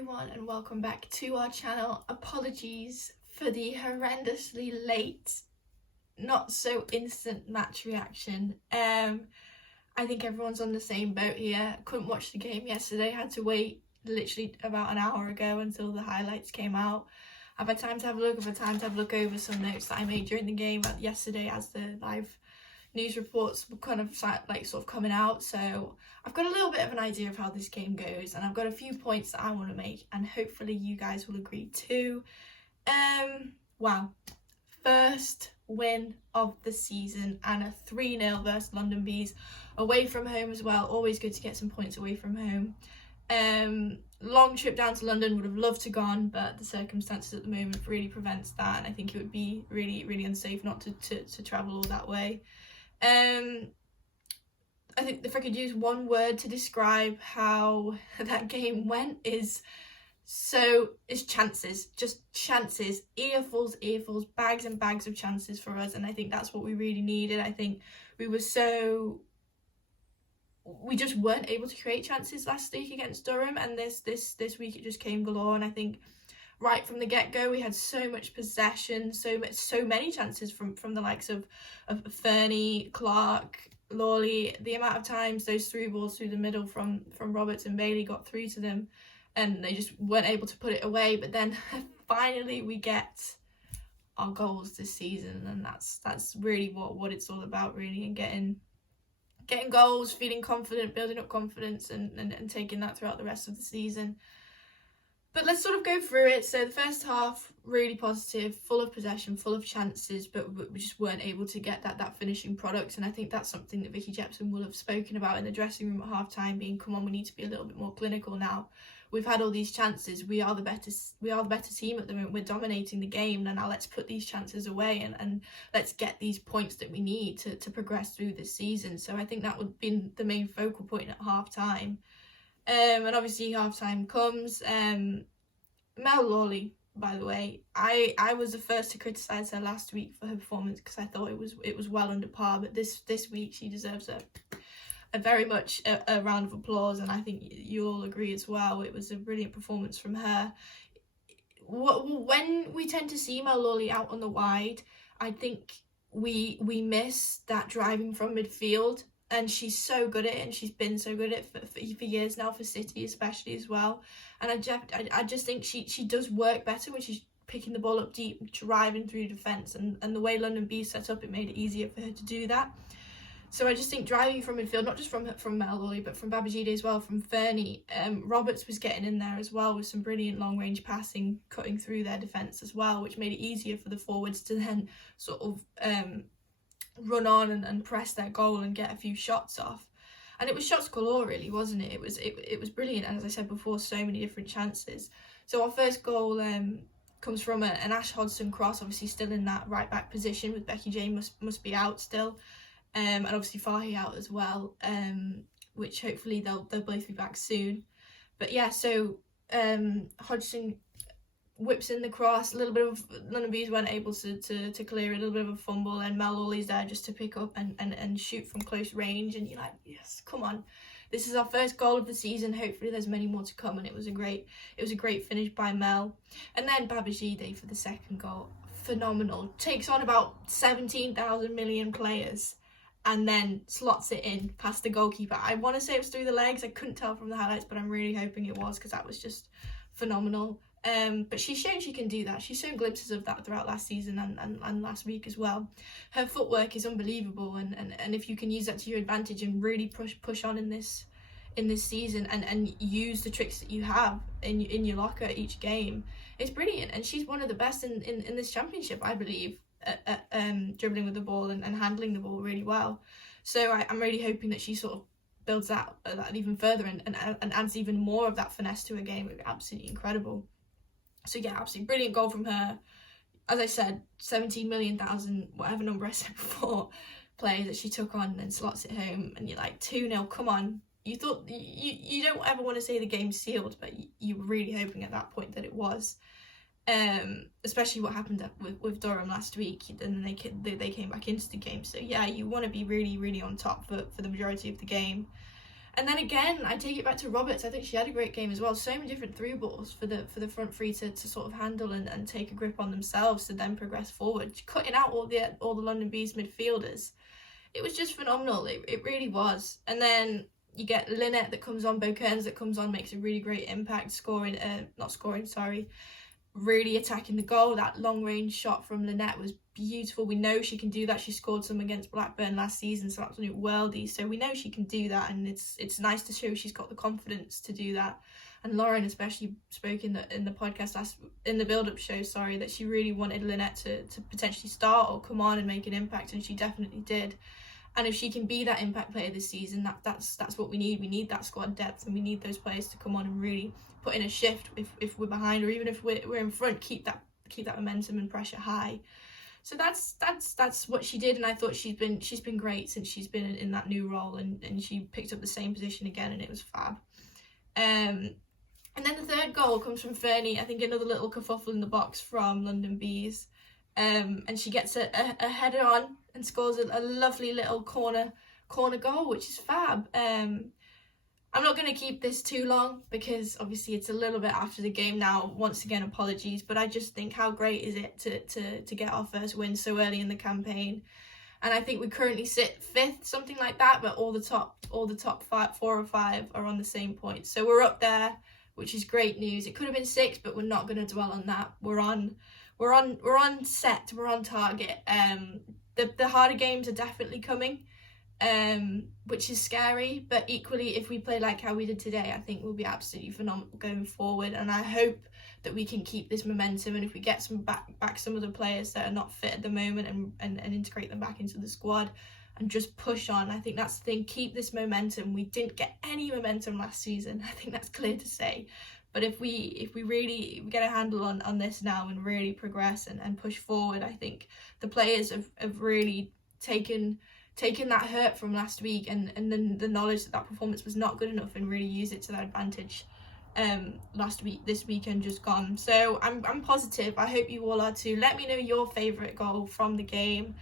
everyone and welcome back to our channel. Apologies for the horrendously late, not so instant match reaction. I think everyone's on the same boat here. Couldn't watch the game yesterday, had to wait literally about an hour ago until the highlights came out. I've had time to have a look, over some notes that I made during the game yesterday as the live news reports were kind of sort of coming out, so I've got a little bit of an idea of how this game goes, and I've got a few points that I want to make, and hopefully you guys will agree too. Wow, first win of the season and a 3-0 versus London Bees, away from home as well. Always good to get some points away from home. Long trip down to London, would have loved to gone, but the circumstances at the moment really prevents that, and I think it would be really unsafe not to travel all that way. I think if I could use one word to describe how that game went is chances. Just chances, earfuls, bags and bags of chances for us, and I think that's what we really needed. I think we just weren't able to create chances last week against Durham, and this week it just came galore. And I think right from the get-go we had so much possession, so many chances from the likes of Fernie, Clark, Lawley. The amount of times those through balls through the middle from Roberts and Bailey got through to them and they just weren't able to put it away. But then finally we get our goals this season, and that's really what it's all about, really, and getting goals, feeling confident, building up confidence, and taking that throughout the rest of the season. But let's sort of go through it. So the first half, really positive, full of possession, full of chances, but we just weren't able to get that finishing product. And I think that's something that Vicky Jepson will have spoken about in the dressing room at half-time, being, come on, we need to be a little bit more clinical now. We've had all these chances. We are the better team at the moment. We're dominating the game. And now let's put these chances away and let's get these points that we need to progress through this season. So I think that would be the main focal point at half-time. And obviously half-time comes. Mel Lawley, by the way, I was the first to criticise her last week for her performance because I thought it was well under par, but this week she deserves a very much a round of applause, and I think you'll all agree as well. It was a brilliant performance from her. When we tend to see Mel Lawley out on the wide, I think we miss that driving from midfield. And she's so good at it, and she's been so good at it for years now, for City especially as well. And I just think she does work better when she's picking the ball up deep, driving through defence. And the way London Bees set up, it made it easier for her to do that. So I just think driving from midfield, not just from Mel Lawley, but from Babajide as well, from Fernie. Roberts was getting in there as well with some brilliant long-range passing, cutting through their defence as well, which made it easier for the forwards to then sort of run on and press their goal and get a few shots off. And it was shots galore, really, wasn't it? It was brilliant, and as I said before, so many different chances. So our first goal comes from an Ash Hodgson cross, obviously still in that right back position with Becky Jane must be out still, and obviously Fahy out as well, which hopefully they'll both be back soon. But yeah, so Hodgson whips in the cross, a little bit of London Bees weren't able to clear it, a little bit of a fumble, and Mel Lawley's there just to pick up and shoot from close range, and you're like, yes, come on, this is our first goal of the season. Hopefully there's many more to come, and it was a great finish by Mel. And then Babajide for the second goal, phenomenal, takes on about 17,000 million players and then slots it in past the goalkeeper. I want to say it was through the legs, I couldn't tell from the highlights, but I'm really hoping it was, because that was just phenomenal. But she's shown she can do that. She's shown glimpses of that throughout last season and last week as well. Her footwork is unbelievable, and if you can use that to your advantage and really push on in this season and use the tricks that you have in your locker each game, it's brilliant. And she's one of the best in this championship, I believe, at dribbling with the ball and handling the ball really well. So I'm really hoping that she sort of builds that even further and adds even more of that finesse to her game. It would be absolutely incredible. So yeah, absolutely brilliant goal from her. As I said, 17 million, whatever number I said before, players that she took on and slots it home, and you're like, 2-0, come on. You thought, you don't ever want to say the game's sealed, but you were really hoping at that point that it was. Especially what happened with Durham last week, and then they came back into the game. So yeah, you want to be really on top for the majority of the game. And then again, I take it back to Roberts. I think she had a great game as well. So many different through balls for the front three to sort of handle and take a grip on themselves to then progress forward, cutting out all the London Bees midfielders. It was just phenomenal. It really was. And then you get Lynette that comes on, Bo Kearns that comes on, makes a really great impact, really attacking the goal. That long range shot from Lynette was beautiful. We know she can do that. She scored some against Blackburn last season, so absolute worldie. So we know she can do that, and it's nice to show she's got the confidence to do that. And Lauren especially spoke in the podcast in the build-up show, that she really wanted Lynette to potentially start or come on and make an impact, and she definitely did. And if she can be that impact player this season, that's what we need. We need that squad depth, and we need those players to come on and really put in a shift if we're behind, or even if we're in front, keep that momentum and pressure high. So that's what she did, and I thought she's been great since she's been in that new role, and she picked up the same position again, and it was fab. And then the third goal comes from Fernie. I think another little kerfuffle in the box from London Bees. And she gets a header on and scores a lovely little corner goal, which is fab. I'm not going to keep this too long because obviously it's a little bit after the game now. Once again, apologies, but I just think how great is it to get our first win so early in the campaign. And I think we currently sit 5th, something like that, but all the top 4 or 5 are on the same point. So we're up there, which is great news. It could have been 6, but we're not going to dwell on that. We're on set, we're on target. The harder games are definitely coming, which is scary, but equally if we play like how we did today, I think we'll be absolutely phenomenal going forward. And I hope that we can keep this momentum, and if we get back some of the players that are not fit at the moment and integrate them back into the squad and just push on. I think that's the thing, keep this momentum. We didn't get any momentum last season, I think that's clear to say. But if we really get a handle on this now and really progress and push forward, I think the players have really taken that hurt from last week and then the knowledge that performance was not good enough, and really use it to their advantage this weekend just gone. So I'm positive. I hope you all are too. Let me know your favourite goal from the game.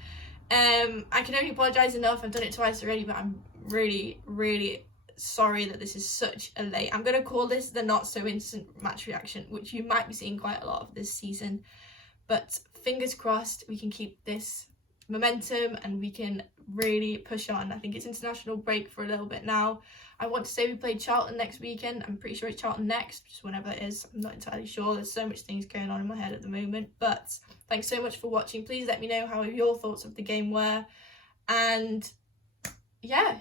I can only apologise enough. I've done it twice already, but I'm really, really sorry that this is such a late. I'm going to call this the not so instant match reaction, which you might be seeing quite a lot of this season. But fingers crossed we can keep this momentum and we can really push on. I think it's international break for a little bit now. I want to say we play Charlton next weekend. I'm pretty sure it's Charlton next, just whenever it is. I'm not entirely sure. There's so much things going on in my head at the moment. But thanks so much for watching. Please let me know how your thoughts of the game were, and yeah,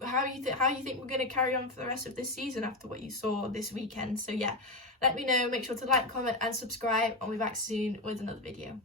how you think we're going to carry on for the rest of this season after what you saw this weekend. So yeah, let me know. Make sure to like, comment and subscribe. I'll be back soon with another video.